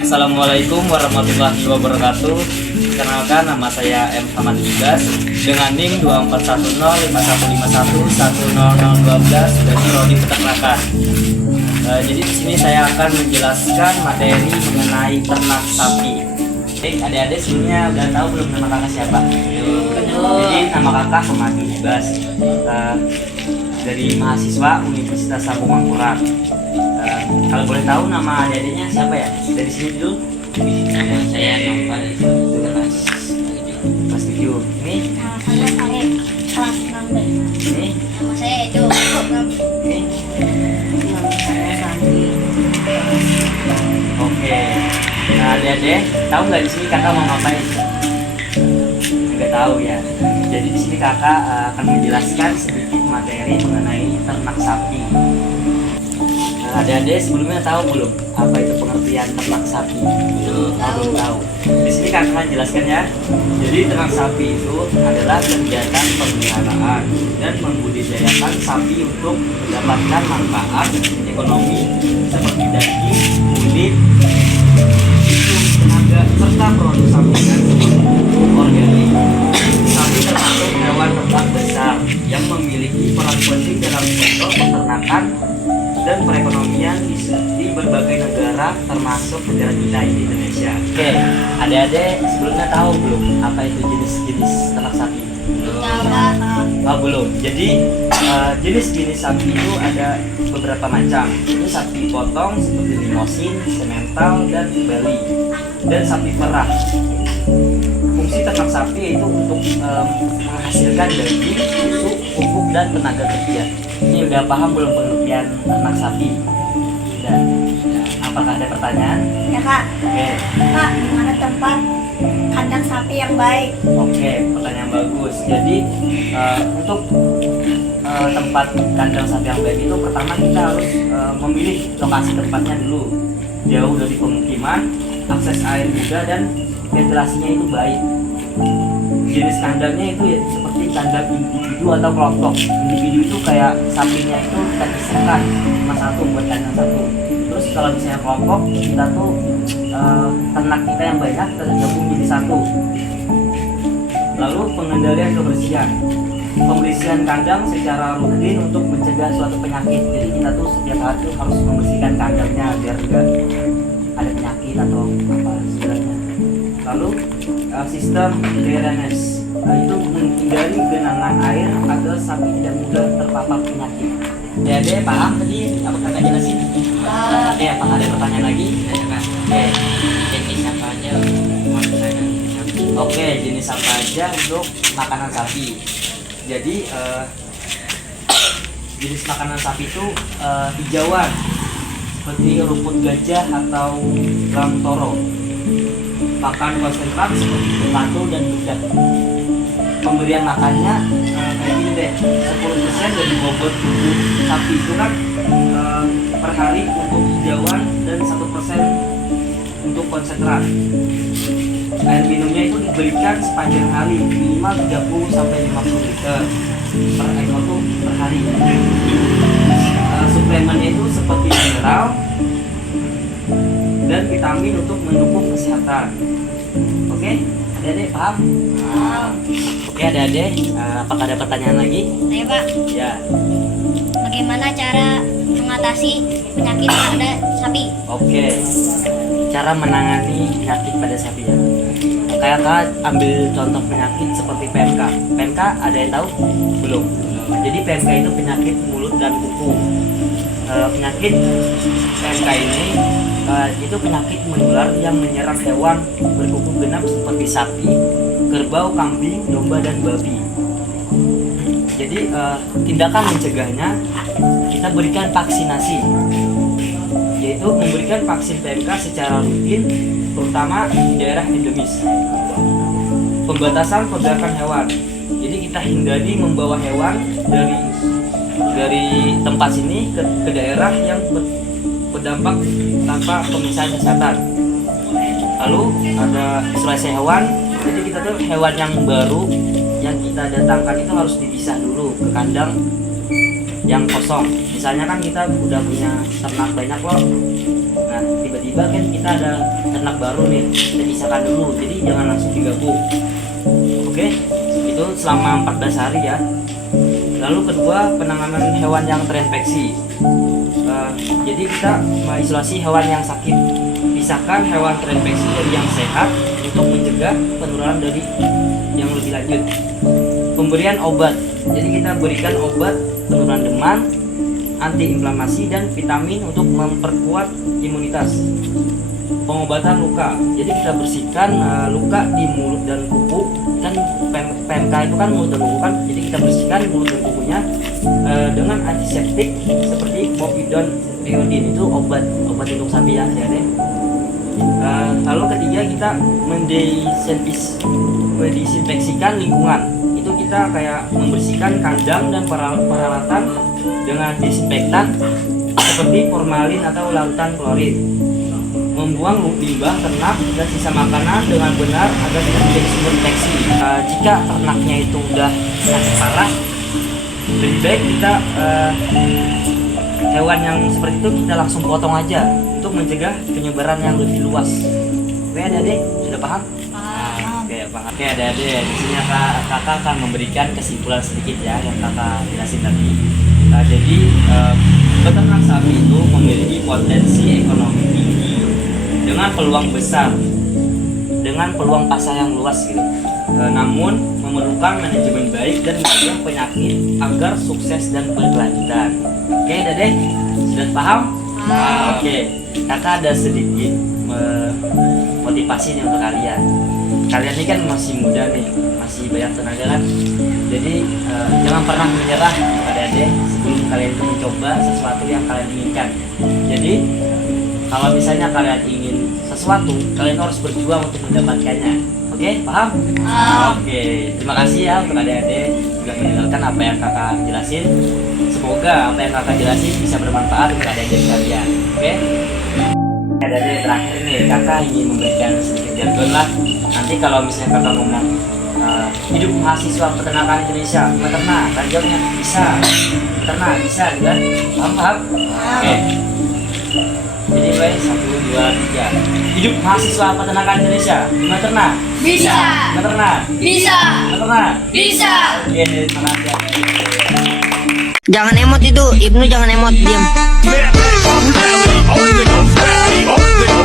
Assalamualaikum warahmatullahi wabarakatuh. Kenalkan, nama saya M. Hamad Ibas dengan NIM 24105151100012 dari Prodi Peternakan. Jadi di sini saya akan menjelaskan materi mengenai ternak sapi. Adik-adik sebenarnya udah tahu belum nama kakak siapa? Jadi nama kakak Hamad Ibas, dari mahasiswa Universitas Sabung Mangkurat. Kalau boleh tahu nama adik-adiknya siapa ya? Dari sini dulu. Saya Nova dari kelas 7. Ini Saya Arif, kelas 6B. ini Nama saya Edo, kelas 6. ini. Nama saya Sandi. Oke. Nah, adik-adik tahu nggak di sini kakak mau ngapain? Nggak tahu ya. Jadi di sini kakak akan menjelaskan sedikit materi mengenai ternak sapi. Nah, adik-adik sebelumnya tahu belum apa itu pengertian ternak sapi? Belum tahu. Di sini kakak akan jelaskan ya. Jadi ternak sapi itu adalah kegiatan pemeliharaan dan membudidayakan sapi untuk mendapatkan manfaat ekonomi seperti daging, kulit, susu, tenaga, serta produk sampingan seperti pupuk organik. Sapi termasuk hewan ternak besar yang memiliki peran penting dalam sektor peternakan dan perekonomian di berbagai negara termasuk negara kita di Indonesia. Oke, adik-adik sebelumnya tahu belum apa itu jenis-jenis ternak sapi? Belum. Jadi jenis-jenis sapi itu ada beberapa macam. Itu sapi potong seperti limosin, semental, dan bali, dan sapi perah. Fungsi ternak sapi yaitu untuk menghasilkan daging, susu, pupuk, dan tenaga kerja. Ini udah paham belum pengertian ternak sapi? Udah. Apakah ada pertanyaan? Ya Kak, Oke. Kak, di mana tempat kandang sapi yang baik? Oke, pertanyaan bagus. Jadi untuk tempat kandang sapi yang baik itu pertama kita harus memilih lokasi tempatnya dulu. Jauh dari pemukiman, akses air mudah, dan ventilasinya itu baik. Jenis kandangnya itu ya seperti kandang individu atau kelompok. Individu itu kayak sapinya itu kita pisahkan cuma satu buat kandang satu. Terus kalau misalnya kelompok, kita tuh ternak kita yang banyak tergabung jadi satu. Lalu pengendalian kebersihan, pembersihan kandang secara rutin untuk mencegah suatu penyakit. Jadi kita tuh setiap hari tuh harus membersihkan kandangnya biar enggak ada penyakit atau apa sebenarnya. Lalu sistem drainase, itu menghindari genangan air agar sapi tidak mudah terpapar penyakit. Dede paham tadi apa kakak jelasin? Oke, apa ada pertanyaan lagi? Oke. jenis apa aja untuk makanan sapi. Oke, jenis apa aja untuk makanan sapi. Jadi jenis makanan sapi itu hijauan seperti rumput gajah atau lam toro. Pakan konsentrat seperti batu dan bedak. Pemberian makannya kayak gini deh, 10% dari bobot tubuh sapi itu kan per hari untuk hijauan dan 1% untuk konsentrat. Air minumnya itu diberikan sepanjang hari minimal 30-50 liter per ekor tuh per hari. Suplemennya itu seperti mineral dan vitamin untuk mendukung kesehatan. Oke, adik-adik paham? Oke, adik-adik, apakah ada pertanyaan lagi? Saya Pak, Ya. bagaimana cara mengatasi penyakit pada sapi? Oke, cara menangani penyakit pada sapi ya. Kayak kak ambil contoh penyakit seperti PMK. PMK ada yang tahu? Belum. Jadi PMK itu penyakit mulut dan kuku. Penyakit PMK ini itu penyakit menular yang menyerang hewan berkuku genap seperti sapi, kerbau, kambing, domba, dan babi. Jadi tindakan mencegahnya kita berikan vaksinasi, yaitu memberikan vaksin PMK secara rutin, terutama di daerah endemis. Pembatasan pergerakan hewan, jadi kita hindari membawa hewan dari tempat sini ke daerah yang berdampak tanpa pemeriksaan kesehatan. Lalu ada isolasi hewan, jadi kita tuh hewan yang baru yang kita datangkan itu harus dipisah dulu ke kandang yang kosong. Misalnya kan kita udah punya ternak banyak loh, nah tiba-tiba kan kita ada ternak baru nih, kita pisahkan dulu, jadi jangan langsung digabung. Oke, itu selama 14 hari ya. Lalu kedua, penanganan hewan yang terinfeksi. Jadi kita mengisolasi hewan yang sakit, pisahkan hewan terinfeksi dari yang sehat untuk mencegah penularan dari yang lebih lanjut. Pemberian obat, jadi kita berikan obat penurunan demam, antiinflamasi dan vitamin untuk memperkuat imunitas. Pengobatan luka, jadi kita bersihkan luka di mulut dan kuku, kan PMK itu kan mulut dan kuku kan, jadi kita bersihkan mulut dan kukunya dengan antiseptik seperti povidone iodine, itu obat untuk sapi ya. Lalu ketiga, kita mendesinfeksikan lingkungan, itu kita kayak membersihkan kandang dan peralatan dengan disinfektan seperti formalin atau larutan klorin. Membuang limbah ternak dan sisa makanan dengan benar agar tidak menjadi sumber infeksi. Jika ternaknya itu udah sakit parah, lebih baik kita hewan yang seperti itu kita langsung potong aja untuk mencegah penyebaran yang lebih luas. Oke adik-adik, sudah paham? Oke paham. Oke adik-adik, di sini kakak akan memberikan kesimpulan sedikit ya yang kakak jelasin tadi. Jadi peternak sapi itu memiliki potensi ekonomi tinggi dengan peluang besar, dengan peluang pasar yang luas gitu. Namun memerlukan manajemen baik dan mencegah penyakit agar sukses dan berkelanjutan. Oke, Dedek, sudah paham? Oke, kakak ada sedikit motivasi nih untuk kalian. Kalian ini kan masih muda nih, masih banyak tenaga kan. Jadi jangan pernah menyerah pada Dedek sebelum kalian itu mencoba sesuatu yang kalian inginkan. Jadi kalau misalnya kalian ingin sesuatu, kalian harus berjuang untuk mendapatkannya. Oke, paham? Oke, terima kasih ya untuk adik-adik sudah mendengarkan apa yang kakak jelasin. Semoga apa yang kakak jelasin bisa bermanfaat untuk adik-adik sekalian. Oke? Adik-adik terakhir nih, kakak ingin memberikan sedikit jargon lah. Nanti kalau misalnya kakak ngomong hidup mahasiswa peternakan Indonesia, peternak, kan jawabnya bisa, peternak bisa, kan? Paham? Oke. Jadi baik, 1, 2, 3. Hidup mahasiswa peternakan Indonesia, gimana ternak? Bisa. Gimana ternak? Bisa. Gimana ternak? Bisa. Oke, terima kasih. Jangan emot itu, Ibnu jangan emot, diam. Only the